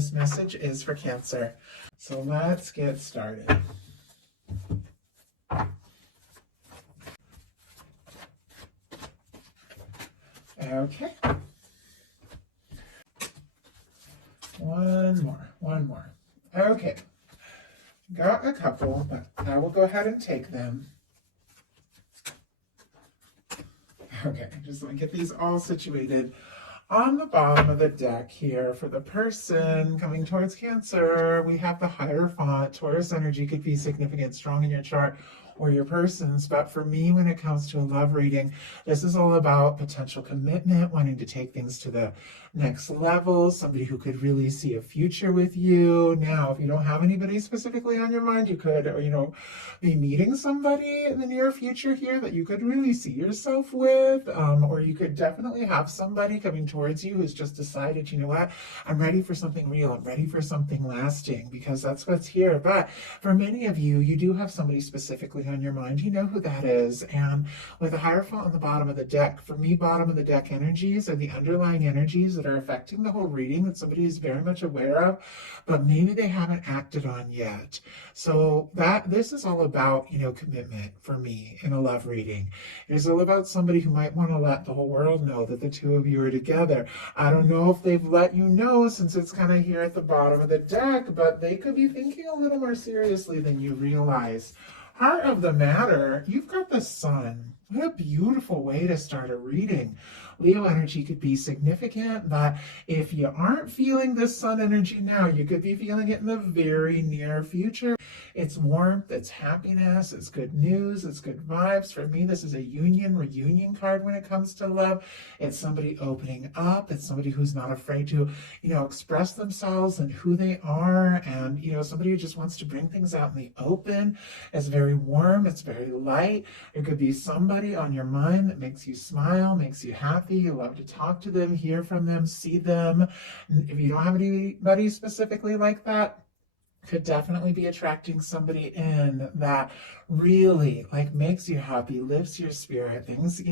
this message is for Cancer. So let's get started. Okay. One more. Okay. Got a couple, but I will go ahead and take them. Okay, just let me get these all situated. On the bottom of the deck here, for the person coming towards Cancer, we have the Hierophant. Taurus energy could be significant, strong in your chart or your person's, but for me, when it comes to a love reading, this is all about potential commitment, wanting to take things to the next level, somebody who could really see a future with you. Now, if you don't have anybody specifically on your mind, you could, be meeting somebody in the near future here that you could really see yourself with, or you could definitely have somebody coming towards you who's just decided, you know what, I'm ready for something real, I'm ready for something lasting, because that's what's here. But for many of you, you do have somebody specifically on your mind. You know who that is. And with the Hierophant on the bottom of the deck, for me, bottom of the deck energies are the underlying energies that are affecting the whole reading that somebody is very much aware of, but maybe they haven't acted on yet. So this is all about, commitment for me in a love reading. It is all about somebody who might want to let the whole world know that the two of you are together. I don't know if they've let you know, since it's kind of here at the bottom of the deck, but they could be thinking a little more seriously than you realize. Heart of the matter, you've got the Sun. What a beautiful way to start a reading. Leo energy could be significant, but if you aren't feeling this Sun energy now, you could be feeling it in the very near future. It's warmth, it's happiness, it's good news, it's good vibes. For me, this is a reunion card when it comes to love. It's somebody opening up. It's somebody who's not afraid to, express themselves and who they are. And, somebody who just wants to bring things out in the open. It's very warm. It's very light. It could be somebody on your mind that makes you smile, makes you happy. You love to talk to them, hear from them, see them. If you don't have anybody specifically like that, could definitely be attracting somebody in that really makes you happy, lifts your spirit. Things,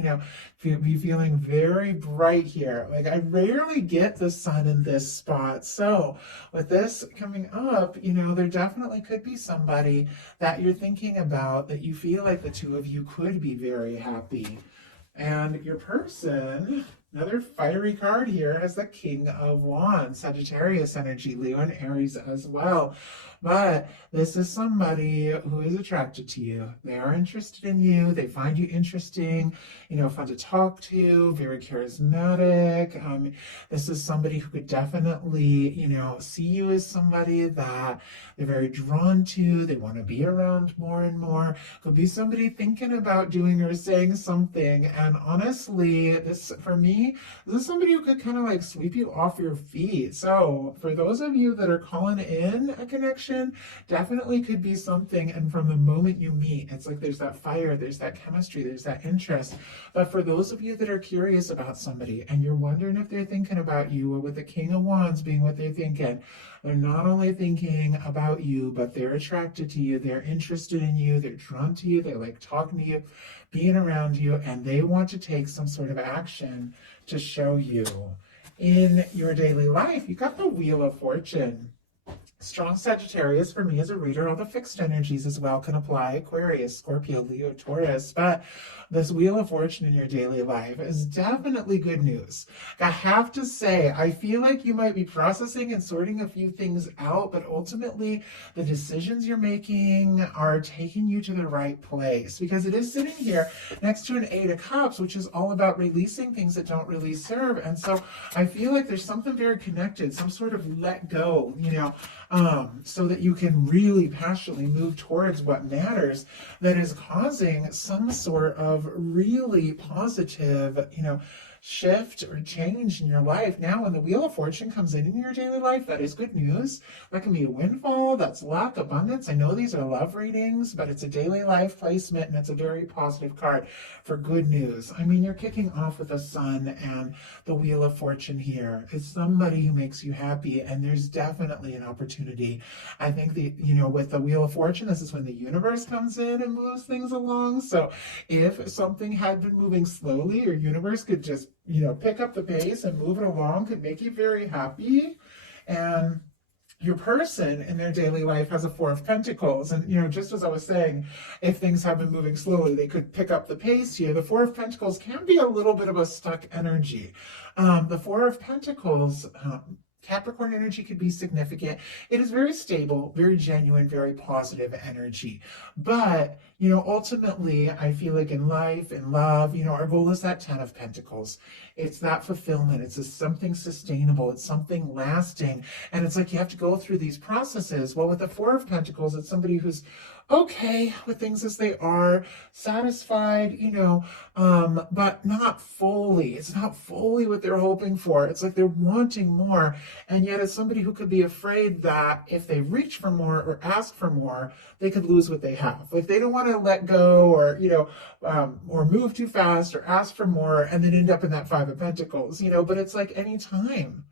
be feeling very bright here. I rarely get the Sun in this spot. So with this coming up, there definitely could be somebody that you're thinking about that you feel like the two of you could be very happy. And your person, another fiery card here, has the King of Wands, Sagittarius energy, Leo and Aries as well. But this is somebody who is attracted to you. They are interested in you. They find you interesting, fun to talk to, very charismatic. This is somebody who could definitely, see you as somebody that they're very drawn to. They want to be around more and more. Could be somebody thinking about doing or saying something. And honestly, for me, this is somebody who could kind of sweep you off your feet. So for those of you that are calling in a connection, definitely could be something. And from the moment you meet, it's there's that fire, there's that chemistry, there's that interest. But for those of you that are curious about somebody and you're wondering if they're thinking about you, or with the King of Wands being what they're thinking, they're not only thinking about you, but they're attracted to you, they're interested in you, they're drawn to you, they like talking to you, being around you, and they want to take some sort of action to show you in your daily life. You got the Wheel of Fortune. Strong Sagittarius for me as a reader. All the fixed energies as well can apply. Aquarius, Scorpio, Leo, Taurus. But this Wheel of Fortune in your daily life is definitely good news. I have to say, I feel like you might be processing and sorting a few things out, but ultimately the decisions you're making are taking you to the right place, because it is sitting here next to an Eight of Cups, which is all about releasing things that don't really serve. And so I feel like there's something very connected, some sort of let go, so that you can really passionately move towards what matters, that is causing some sort of really positive, shift or change in your life. Now, when the Wheel of Fortune comes in your daily life, that is good news. That can be a windfall, that's luck, abundance. I know these are love readings, but it's a daily life placement, and it's a very positive card for good news. I mean, you're kicking off with the Sun and the Wheel of Fortune here. It's somebody who makes you happy, and there's definitely an opportunity. I think with the Wheel of Fortune, this is when the universe comes in and moves things along. So if something had been moving slowly, your universe could just pick up the pace and move it along, could make you very happy. And your person in their daily life has a Four of Pentacles. And, just as I was saying, if things have been moving slowly, they could pick up the pace here. The Four of Pentacles can be a little bit of a stuck energy. The Four of Pentacles, Capricorn energy could be significant. It is very stable, very genuine, very positive energy. But, ultimately, I feel like in life, in love, our goal is that Ten of Pentacles. It's that fulfillment. It's something sustainable. It's something lasting. And it's like you have to go through these processes. Well, with the Four of Pentacles, it's somebody who's okay with things as they are, satisfied, but not fully. It's not fully what they're hoping for. It's like they're wanting more. And yet it's somebody who could be afraid that if they reach for more or ask for more, they could lose what they have. Like they don't want to let go or move too fast or ask for more and then end up in that Five of Pentacles, but it's like any time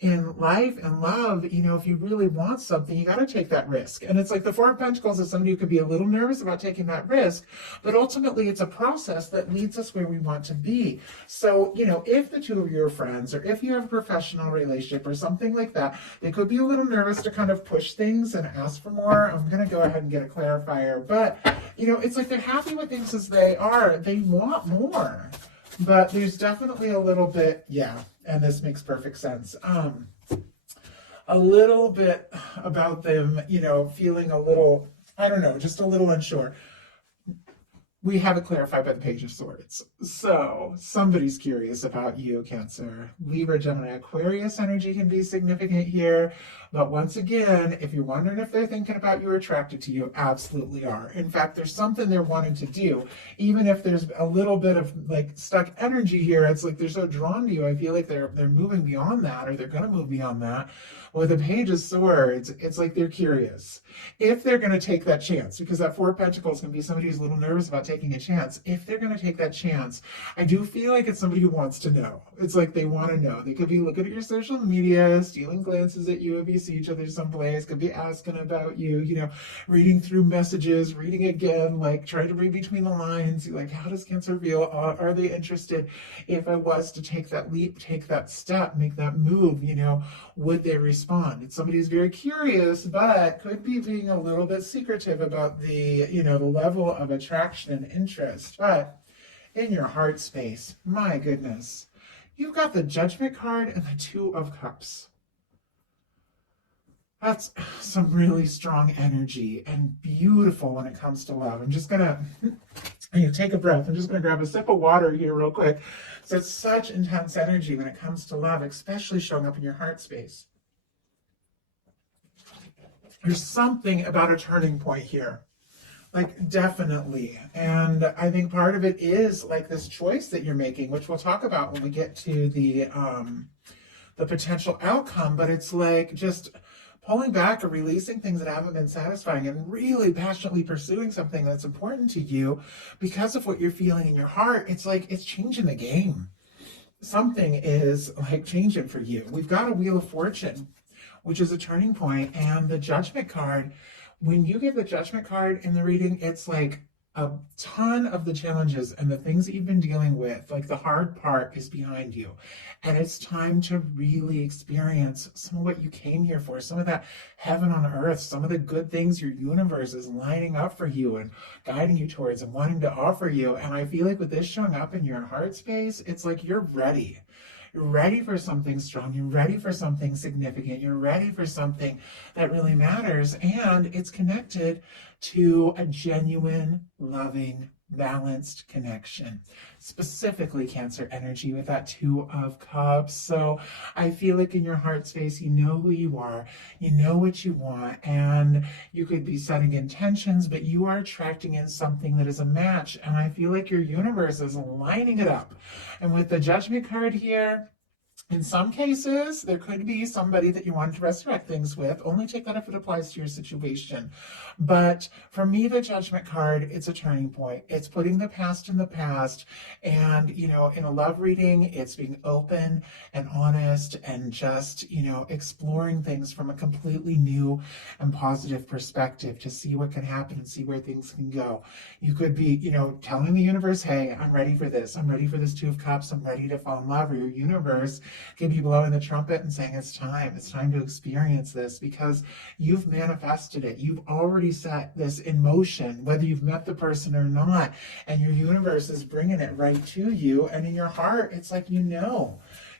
in life and love, if you really want something, you got to take that risk. And it's like the Four of Pentacles is somebody who could be a little nervous about taking that risk, but ultimately it's a process that leads us where we want to be. So, if the two of you are friends, or if you have a professional relationship or something like that, they could be a little nervous to kind of push things and ask for more. I'm going to go ahead and get a clarifier, but, it's like they're happy with things as they are. They want more. But there's definitely a little bit, and this makes perfect sense. A little bit about them, feeling a little, I don't know, just a little unsure. We have it clarified by the Page of Swords. So somebody's curious about you, Cancer. Libra, Gemini, Aquarius energy can be significant here. But once again, if you're wondering if they're thinking about you or attracted to you, absolutely are. In fact, there's something they're wanting to do. Even if there's a little bit of like stuck energy here, it's like they're so drawn to you. I feel like they're moving beyond that, or they're going to move beyond that. With the Page of Swords, it's like they're curious if they're going to take that chance, because that Four of Pentacles can be somebody who's a little nervous about taking a chance. If they're going to take that chance, I do feel like it's somebody who wants to know. It's like they want to know. They could be looking at your social media, stealing glances at you if you see each other someplace, could be asking about you, reading through messages, reading again, like trying to read between the lines, like how does Cancer feel? Are they interested? If I was to take that leap, take that step, make that move, would they respond? It's somebody who's very curious, but could be being a little bit secretive about the, the level of attraction and interest. But in your heart space, my goodness, you've got the Judgment card and the Two of Cups. That's some really strong energy and beautiful when it comes to love. I'm just gonna take a breath. I'm just gonna grab a sip of water here real quick. So it's such intense energy when it comes to love, especially showing up in your heart space. There's something about a turning point here. Like definitely. And I think part of it is like this choice that you're making, which we'll talk about when we get to the potential outcome, but it's like just pulling back or releasing things that haven't been satisfying and really passionately pursuing something that's important to you because of what you're feeling in your heart. It's like it's changing the game. Something is like changing for you. We've got a Wheel of Fortune, which is a turning point, and the Judgment card. When you get the Judgment card in the reading, it's like a ton of the challenges and the things that you've been dealing with, like the hard part is behind you. And it's time to really experience some of what you came here for, some of that heaven on earth, some of the good things your universe is lining up for you and guiding you towards and wanting to offer you. And I feel like with this showing up in your heart space, it's like you're ready. You're ready for something strong. You're ready for something significant. You're ready for something that really matters. And it's connected to a genuine, loving, balanced connection. Specifically Cancer energy with that Two of Cups. So I feel like in your heart space, you know who you are, you know what you want, and you could be setting intentions, but you are attracting in something that is a match. And I feel like your universe is lining it up. And with the Judgment card here, in some cases, there could be somebody that you want to resurrect things with. Only take that if it applies to your situation. But for me, the Judgment card, it's a turning point. It's putting the past in the past. And, in a love reading, it's being open and honest and just, exploring things from a completely new and positive perspective to see what can happen and see where things can go. You could be, telling the universe, hey, I'm ready for this. I'm ready for this Two of Cups. I'm ready to fall in love. Or your universe could be blowing the trumpet and saying it's time to experience this, because you've manifested it. You've already set this in motion, whether you've met the person or not, and your universe is bringing it right to you. And in your heart, it's like,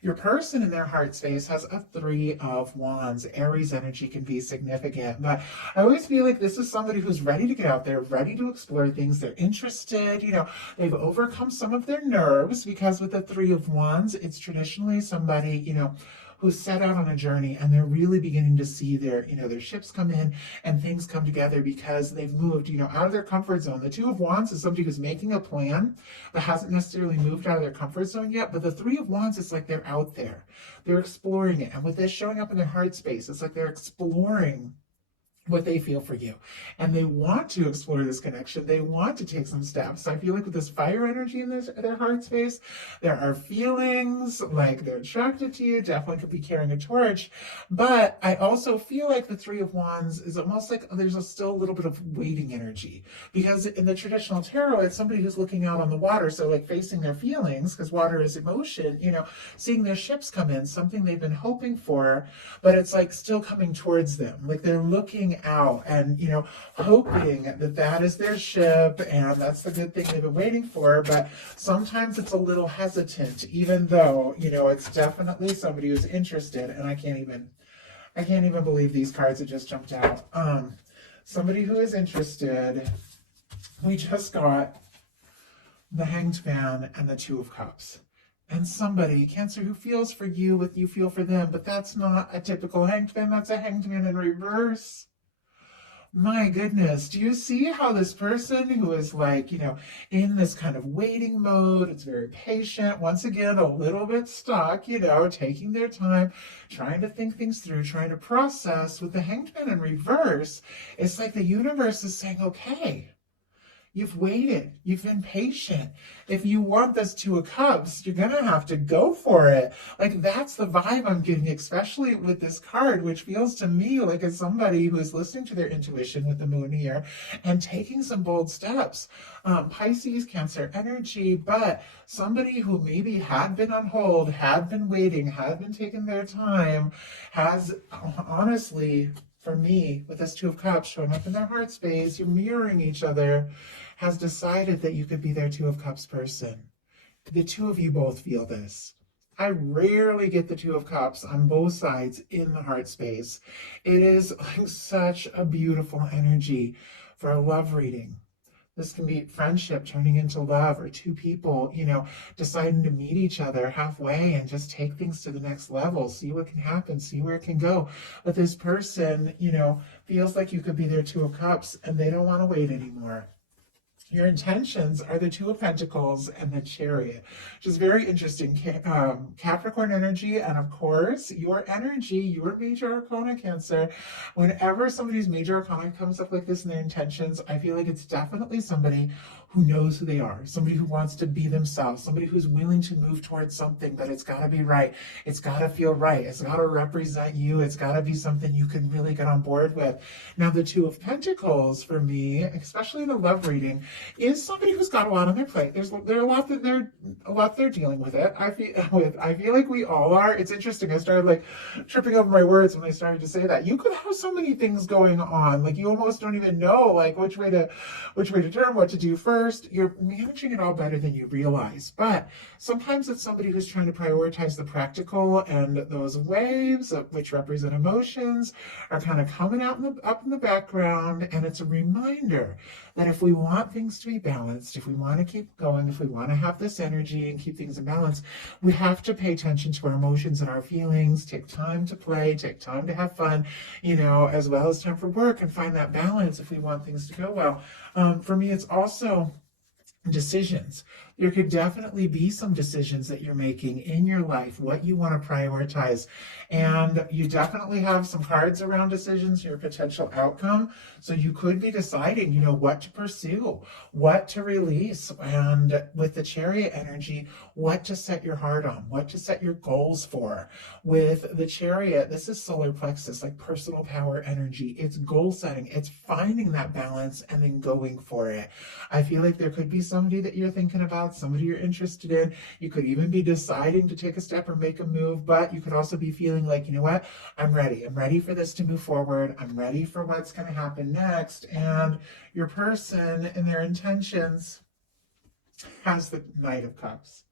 your person in their heart space has a 3 of Wands. Aries energy can be significant, but I always feel like this is somebody who's ready to get out there, ready to explore things. They're interested, they've overcome some of their nerves, because with the 3 of Wands, it's traditionally somebody, who set out on a journey, and they're really beginning to see their ships come in and things come together, because they've moved, out of their comfort zone. The 2 of Wands is somebody who's making a plan, but hasn't necessarily moved out of their comfort zone yet. But the 3 of Wands is like they're out there, they're exploring it. And with this showing up in their heart space, it's like they're exploring what they feel for you, and they want to explore this connection. They want to take some steps. I feel like with this fire energy in their heart space, there are feelings like they're attracted to you, definitely could be carrying a torch. But I also feel like the 3 of Wands is almost like there's still a little bit of waiting energy, because in the traditional tarot, it's somebody who's looking out on the water, so like facing their feelings, because water is emotion, seeing their ships come in, something they've been hoping for, but it's like still coming towards them, like they're looking out and hoping that is their ship, and that's the good thing they've been waiting for. But sometimes it's a little hesitant, even though it's definitely somebody who's interested. And I can't even believe these cards that just jumped out. Somebody who is interested. We just got the Hanged Man and the 2 of Cups. And somebody, Cancer, who feels for you with you feel for them, but that's not a typical Hanged Man. That's a Hanged Man in reverse. My goodness, do you see how this person who is like, in this kind of waiting mode, it's very patient, once again, a little bit stuck, taking their time, trying to think things through, trying to process. With the Hanged Man in reverse, it's like the universe is saying, okay, you've waited. You've been patient. If you want this 2 of Cups, you're going to have to go for it. Like, that's the vibe I'm getting, especially with this card, which feels to me like it's somebody who is listening to their intuition with the moon here and taking some bold steps. Pisces, Cancer energy, but somebody who maybe had been on hold, had been waiting, had been taking their time, has honestly, for me, with this 2 of Cups showing up in their heart space, you're mirroring each other, has decided that you could be their 2 of Cups person. The 2 of you both feel this. I rarely get the 2 of Cups on both sides in the heart space. It is like such a beautiful energy for a love reading. This can be friendship turning into love, or 2 people, deciding to meet each other halfway and just take things to the next level, see what can happen, see where it can go. But this person, feels like you could be their 2 of Cups, and they don't want to wait anymore. Your intentions are the 2 of Pentacles and the Chariot, which is very interesting. Capricorn energy, and of course, your energy, your major arcana, Cancer. Whenever somebody's major arcana comes up like this in their intentions, I feel like it's definitely somebody who knows who they are, somebody who wants to be themselves, somebody who's willing to move towards something, but it's got to be right. It's got to feel right. It's got to represent you. It's got to be something you can really get on board with. Now, the 2 of Pentacles, for me, especially in a love reading, is somebody who's got a lot on their plate. There's a lot that they're dealing with it. I feel like we all are. It's interesting. I started like tripping over my words when I started to say that. You could have so many things going on. Like, you almost don't even know like which way to turn, what to do first. You're managing it all better than you realize. But sometimes it's somebody who's trying to prioritize the practical, and those waves, which represent emotions, are kind of coming out up in the background. And it's a reminder that if we want things to be balanced, if we want to keep going, if we want to have this energy and keep things in balance, we have to pay attention to our emotions and our feelings, take time to play, take time to have fun, as well as time for work, and find that balance if we want things to go well. For me, it's also decisions. There could definitely be some decisions that you're making in your life, what you want to prioritize. And you definitely have some cards around decisions, your potential outcome. So you could be deciding, what to pursue, what to release. And with the Chariot energy, what to set your heart on, what to set your goals for. With the Chariot, this is solar plexus, like personal power energy. It's goal setting. It's finding that balance and then going for it. I feel like there could be somebody that you're thinking about about, somebody you're interested in. You could even be deciding to take a step or make a move, but you could also be feeling like, you know what, I'm ready. I'm ready for this to move forward. I'm ready for what's going to happen next. And your person and their intentions has the Knight of Cups.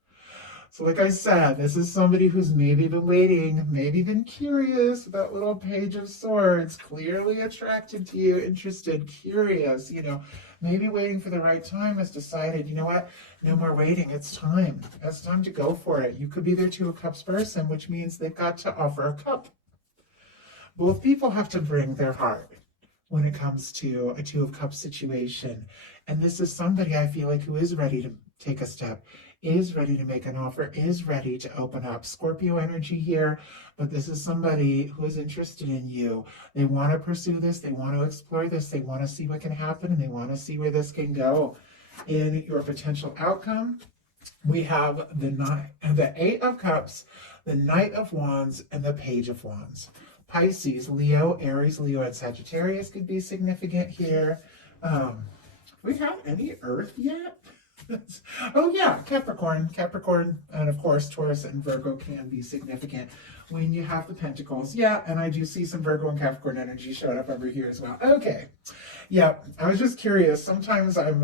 So like I said, this is somebody who's maybe been waiting, maybe been curious, that little Page of Swords, clearly attracted to you, interested, curious, maybe waiting for the right time, has decided, you know what, no more waiting, it's time. It's time to go for it. You could be their Two of Cups person, which means they've got to offer a cup. Both people have to bring their heart when it comes to a Two of Cups situation. And this is somebody I feel like who is ready to take a step, is ready to make an offer, is ready to open up. Scorpio energy here, but this is somebody who is interested in you. They want to pursue this, they want to explore this, they want to see what can happen, and they want to see where this can go. In your potential outcome, we have the Eight of Cups, the Knight of Wands, and the Page of Wands. Pisces, Leo, Aries, Leo, and Sagittarius could be significant here. We have any Earth yet? Oh yeah, Capricorn, and of course Taurus and Virgo can be significant when you have the Pentacles. Yeah, and I do see some Virgo and Capricorn energy showing up over here as well. Okay, yeah, I was just curious. Sometimes I'm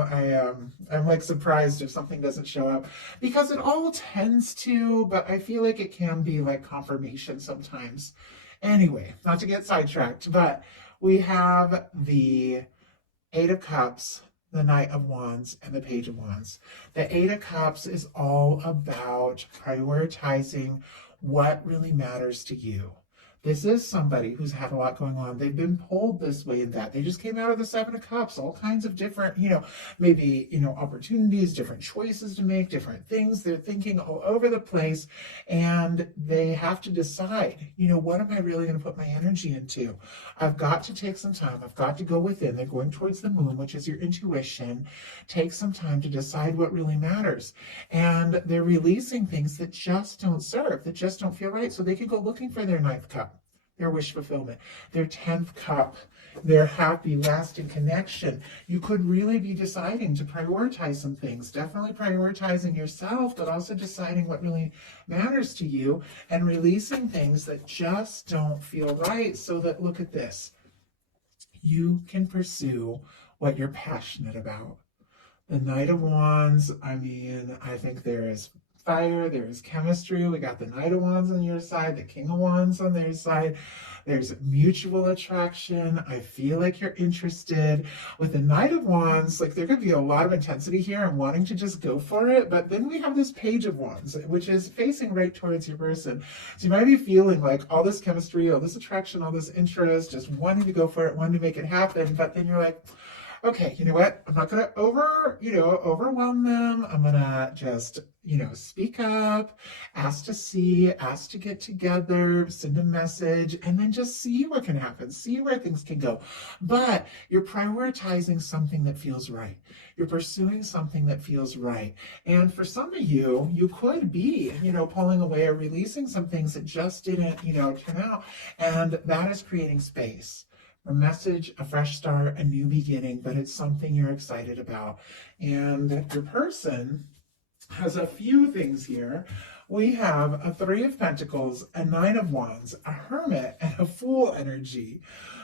like surprised if something doesn't show up because it all tends to, but I feel like it can be like confirmation sometimes. Anyway, not to get sidetracked, but we have the Eight of Cups, the Knight of Wands, and the Page of Wands. The Eight of Cups is all about prioritizing what really matters to you. This is somebody who's had a lot going on. They've been pulled this way and that. They just came out of the Seven of Cups, all kinds of different, maybe, opportunities, different choices to make, different things. They're thinking all over the place, and they have to decide, what am I really going to put my energy into? I've got to take some time. I've got to go within. They're going towards the moon, which is your intuition. Take some time to decide what really matters. And they're releasing things that just don't serve, that just don't feel right, so they can go looking for their ninth cup, their wish fulfillment, their 10th cup, their happy, lasting connection. You could really be deciding to prioritize some things, definitely prioritizing yourself, but also deciding what really matters to you and releasing things that just don't feel right, so that, look at this, you can pursue what you're passionate about. The Knight of Wands, I think there is fire, there is chemistry. We got the Knight of Wands on your side, the King of Wands on their side. There's mutual attraction. I feel like you're interested. With the Knight of Wands, like there could be a lot of intensity here and wanting to just go for it. But then we have this Page of Wands, which is facing right towards your person. So you might be feeling like all this chemistry, all this attraction, all this interest, just wanting to go for it, wanting to make it happen. But then you're like, okay, you know what? I'm not going to overwhelm them. I'm going to just, speak up, ask to see, ask to get together, send a message, and then just see what can happen, see where things can go. But you're prioritizing something that feels right. You're pursuing something that feels right. And for some of you, you could be, pulling away or releasing some things that just didn't, turn out. And that is creating space. A message, a fresh start, a new beginning, but it's something you're excited about. And your person has a few things here. We have a Three of Pentacles, a Nine of Wands, a Hermit, and a Fool energy.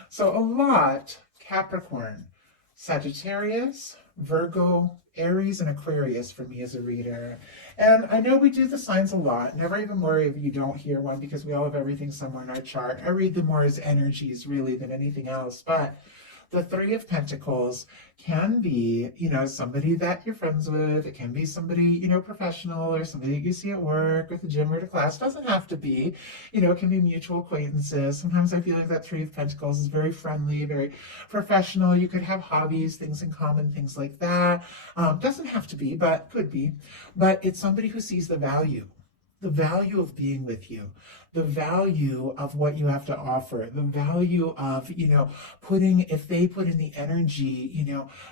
So a lot, Capricorn, Sagittarius, Virgo, Aries, and Aquarius for me as a reader. And I know we do the signs a lot. Never even worry if you don't hear one, because we all have everything somewhere in our chart. I read them more as energies really than anything else. But the Three of Pentacles can be, somebody that you're friends with. It can be somebody, professional, or somebody that you see at work, at the gym, or at a class. It doesn't have to be, it can be mutual acquaintances. Sometimes I feel like that Three of Pentacles is very friendly, very professional. You could have hobbies, things in common, things like that. Doesn't have to be, but could be. But it's somebody who sees the value of being with you, the value of what you have to offer, the value of, if they put in the energy,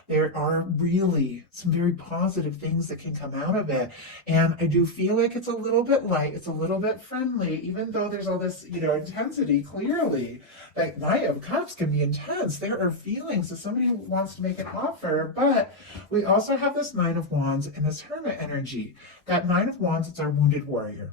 there are really some very positive things that can come out of it. And I do feel like it's a little bit light, it's a little bit friendly, even though there's all this, intensity, clearly. Like Knight of Cups can be intense. There are feelings that somebody wants to make an offer, but we also have this Nine of Wands and this Hermit energy. That Nine of Wands, it's our wounded warrior.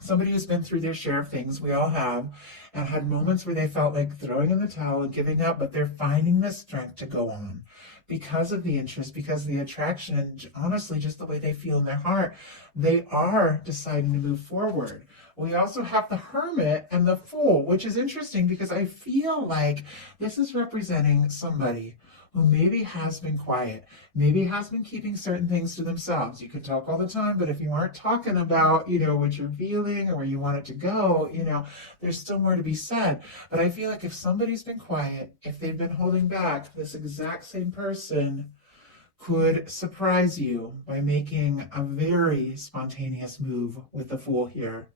Somebody who's been through their share of things, we all have, and had moments where they felt like throwing in the towel and giving up, but they're finding the strength to go on because of the interest, because of the attraction, and honestly, just the way they feel in their heart, they are deciding to move forward. We also have the Hermit and the Fool, which is interesting because I feel like this is representing somebody who maybe has been quiet, maybe has been keeping certain things to themselves. You can talk all the time, but if you aren't talking about, what you're feeling or where you want it to go, there's still more to be said. But I feel like if somebody's been quiet, if they've been holding back, this exact same person could surprise you by making a very spontaneous move with the Fool here.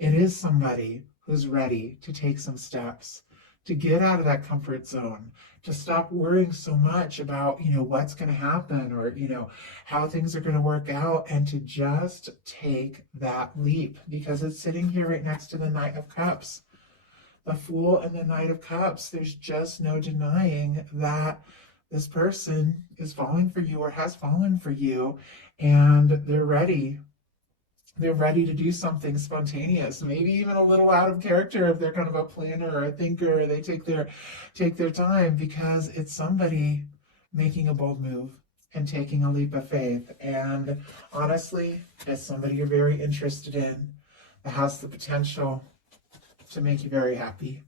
It is somebody who's ready to take some steps, to get out of that comfort zone, to stop worrying so much about, what's going to happen or, how things are going to work out, and to just take that leap because it's sitting here right next to the Knight of Cups. The Fool and the Knight of Cups, there's just no denying that this person is falling for you or has fallen for you, and they're ready. They're ready to do something spontaneous, maybe even a little out of character if they're kind of a planner or a thinker, or they take their time, because it's somebody making a bold move and taking a leap of faith. And honestly, it's somebody you're very interested in that has the potential to make you very happy.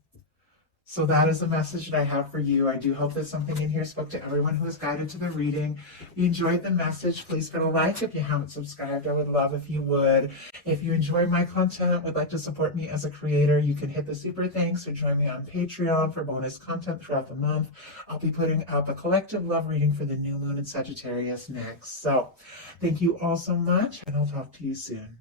So that is the message that I have for you. I do hope that something in here spoke to everyone who was guided to the reading. If you enjoyed the message, please put a like. If you haven't subscribed, I would love if you would. If you enjoy my content, would like to support me as a creator, you can hit the super thanks or join me on Patreon for bonus content throughout the month. I'll be putting up a collective love reading for the new moon in Sagittarius next. So thank you all so much, and I'll talk to you soon.